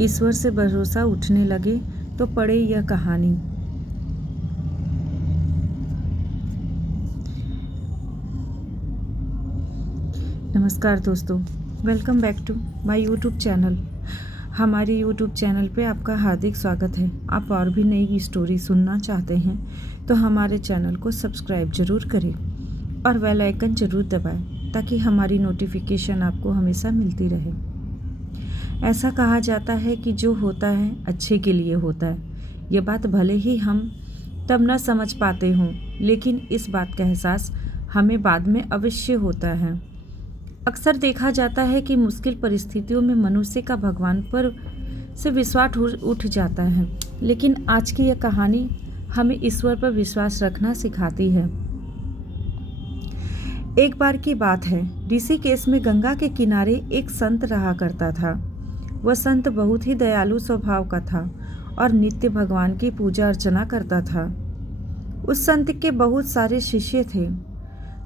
ईश्वर से भरोसा उठने लगे तो पढ़े यह कहानी। नमस्कार दोस्तों, welcome back to my YouTube channel. हमारे यूट्यूब चैनल पे आपका हार्दिक स्वागत है। आप और भी नई स्टोरी सुनना चाहते हैं तो हमारे चैनल को सब्सक्राइब ज़रूर करें और बेल आइकन ज़रूर दबाएं ताकि हमारी नोटिफिकेशन आपको हमेशा मिलती रहे। ऐसा कहा जाता है कि जो होता है अच्छे के लिए होता है। ये बात भले ही हम तब न समझ पाते हों, लेकिन इस बात का एहसास हमें बाद में अवश्य होता है। अक्सर देखा जाता है कि मुश्किल परिस्थितियों में मनुष्य का भगवान पर से विश्वास उठ जाता है, लेकिन आज की यह कहानी हमें ईश्वर पर विश्वास रखना सिखाती है। एक बार की बात है, ऋषिकेश में गंगा के किनारे एक संत रहा करता था। वह संत बहुत ही दयालु स्वभाव का था और नित्य भगवान की पूजा अर्चना करता था। उस संत के बहुत सारे शिष्य थे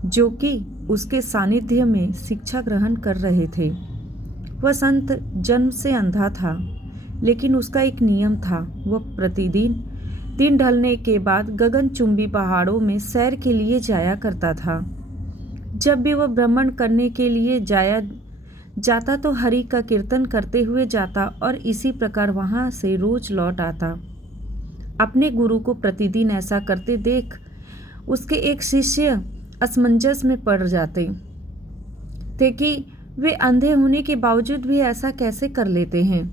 जो कि उसके सानिध्य में शिक्षा ग्रहण कर रहे थे। वह संत जन्म से अंधा था, लेकिन उसका एक नियम था। वह प्रतिदिन दिन ढलने के बाद गगनचुंबी पहाड़ों में सैर के लिए जाया करता था। जब भी वह भ्रमण करने के लिए जाता तो हरि का कीर्तन करते हुए जाता और इसी प्रकार वहाँ से रोज लौट आता। अपने गुरु को प्रतिदिन ऐसा करते देख उसके एक शिष्य असमंजस में पड़ जाते थे कि वे अंधे होने के बावजूद भी ऐसा कैसे कर लेते हैं।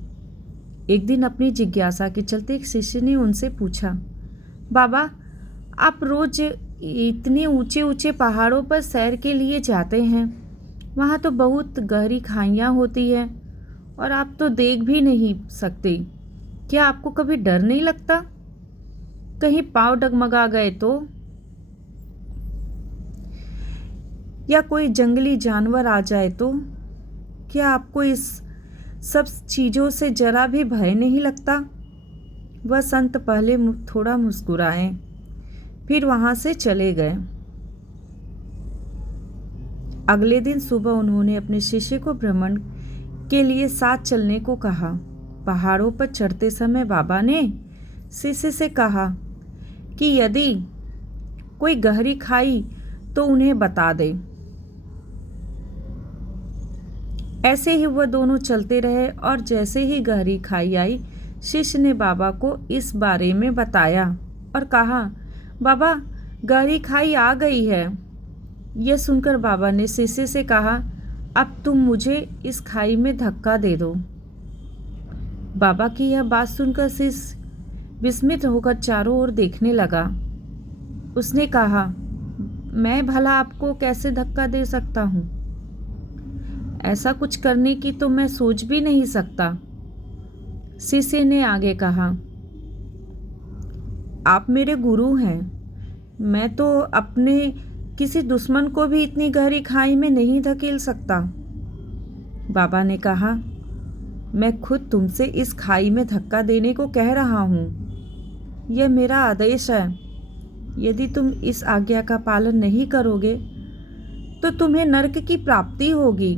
एक दिन अपनी जिज्ञासा के चलते एक शिष्य ने उनसे पूछा, बाबा, आप रोज इतने ऊंचे ऊंचे पहाड़ों पर सैर के लिए जाते हैं, वहाँ तो बहुत गहरी खाइयाँ होती हैं और आप तो देख भी नहीं सकते। क्या आपको कभी डर नहीं लगता? कहीं पाँव डगमगा गए तो, या कोई जंगली जानवर आ जाए तो? क्या आपको इस सब चीज़ों से जरा भी भय नहीं लगता? वह संत पहले थोड़ा मुस्कुराए, फिर वहाँ से चले गए। अगले दिन सुबह उन्होंने अपने शिष्य को भ्रमण के लिए साथ चलने को कहा। पहाड़ों पर चढ़ते समय बाबा ने शिष्य से कहा कि यदि कोई गहरी खाई तो उन्हें बता दे। ऐसे ही वह दोनों चलते रहे और जैसे ही गहरी खाई आई, शिष्य ने बाबा को इस बारे में बताया और कहा, बाबा, गहरी खाई आ गई है। यह सुनकर बाबा ने शिष्य से कहा, अब तुम मुझे इस खाई में धक्का दे दो। बाबा की यह बात सुनकर शिष्य विस्मित होकर चारों ओर देखने लगा। उसने कहा, मैं भला आपको कैसे धक्का दे सकता हूँ? ऐसा कुछ करने की तो मैं सोच भी नहीं सकता। शिष्य ने आगे कहा, आप मेरे गुरु हैं, मैं तो अपने किसी दुश्मन को भी इतनी गहरी खाई में नहीं धकेल सकता। बाबा ने कहा, मैं खुद तुमसे इस खाई में धक्का देने को कह रहा हूँ। यह मेरा आदेश है। यदि तुम इस आज्ञा का पालन नहीं करोगे तो तुम्हें नरक की प्राप्ति होगी।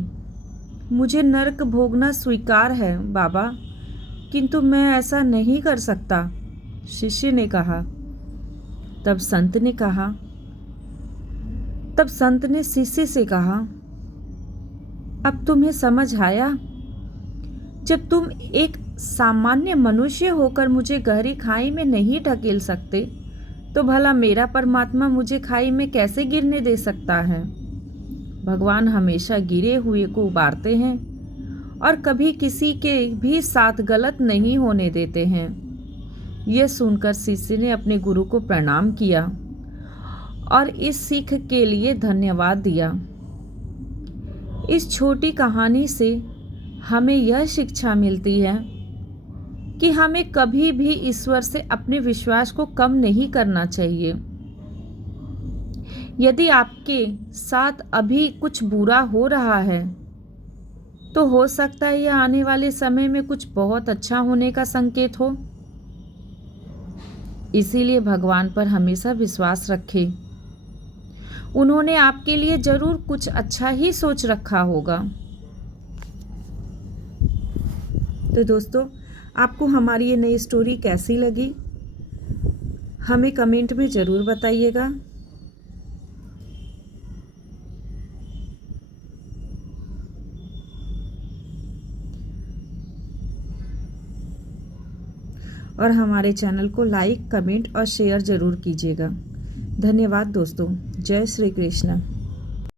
मुझे नरक भोगना स्वीकार है बाबा, किंतु मैं ऐसा नहीं कर सकता, शिष्य ने कहा। तब संत ने शिष्य से कहा, अब तुम्हें समझ आया? जब तुम एक सामान्य मनुष्य होकर मुझे गहरी खाई में नहीं ढकेल सकते, तो भला मेरा परमात्मा मुझे खाई में कैसे गिरने दे सकता है? भगवान हमेशा गिरे हुए को उबारते हैं और कभी किसी के भी साथ गलत नहीं होने देते हैं। यह सुनकर शिष्य ने अपने गुरु को प्रणाम किया और इस सीख के लिए धन्यवाद दिया। इस छोटी कहानी से हमें यह शिक्षा मिलती है कि हमें कभी भी ईश्वर से अपने विश्वास को कम नहीं करना चाहिए। यदि आपके साथ अभी कुछ बुरा हो रहा है तो हो सकता है यह आने वाले समय में कुछ बहुत अच्छा होने का संकेत हो। इसीलिए भगवान पर हमेशा विश्वास रखें। उन्होंने आपके लिए जरूर कुछ अच्छा ही सोच रखा होगा। तो दोस्तों, आपको हमारी ये नई स्टोरी कैसी लगी हमें कमेंट में ज़रूर बताइएगा। और हमारे चैनल को लाइक, कमेंट और शेयर ज़रूर कीजिएगा। धन्यवाद दोस्तों। जय श्री कृष्ण।